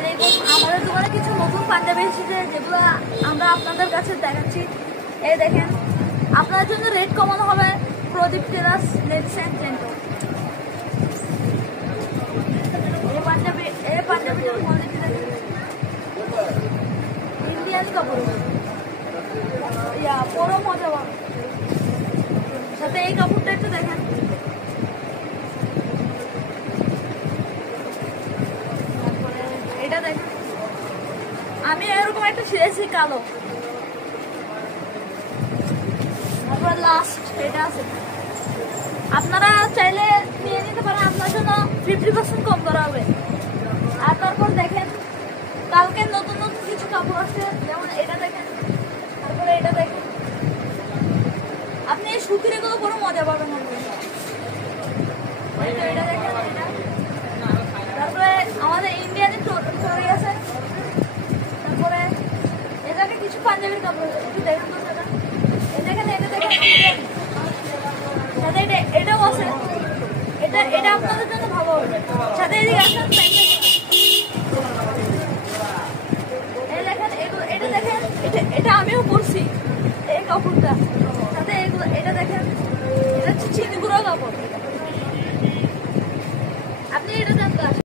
আলাইকুম। আমাদের দোকানে কিছু নতুন পাঞ্জাবি এসেছে যেগুলো আমরা আপনাদের কাছে দেখাচ্ছি। এই দেখেন, আপনার জন্য রেট কমানো হবে প্রদীপ টেলার্স নেট সেন্ট। এই পাঞ্জাবিটার কোয়ালিটি দেখেন, ইন্ডিয়ান কাপড়, পুরো মজা পাবে। সাথে এই কাপড়টা একটু দেখেন, তারপরে এটা দেখেন, আমি এরকম একটা ছিঁড়েছি কালো। তারপর লাস্ট এটা আছে, আপনারা চাইলে নিয়ে নিতে পারেন, আপনার জন্য 50% কম করা হবে। আর তারপর দেখেন, কালকে নতুন নতুন কিছু কাপড় আছে, যেমন এটা দেখেন, তারপরে এটা দেখেন। আপনি এই সুতির এগুলো কোনো মজা পাবেন না। এটা দেখেন, এটা। তারপরে আমাদের ইন্ডিয়ানে টরি আছে। তারপরে এটাকে কিছু পাঞ্জাবির কাপড় আছে, একটু দেখেন তো দাদা। এটা দেখেন, সাথে এটাও আছে। এটা আপনাদের জন্য ভালো হবে। সাথে এদিকে আসেন।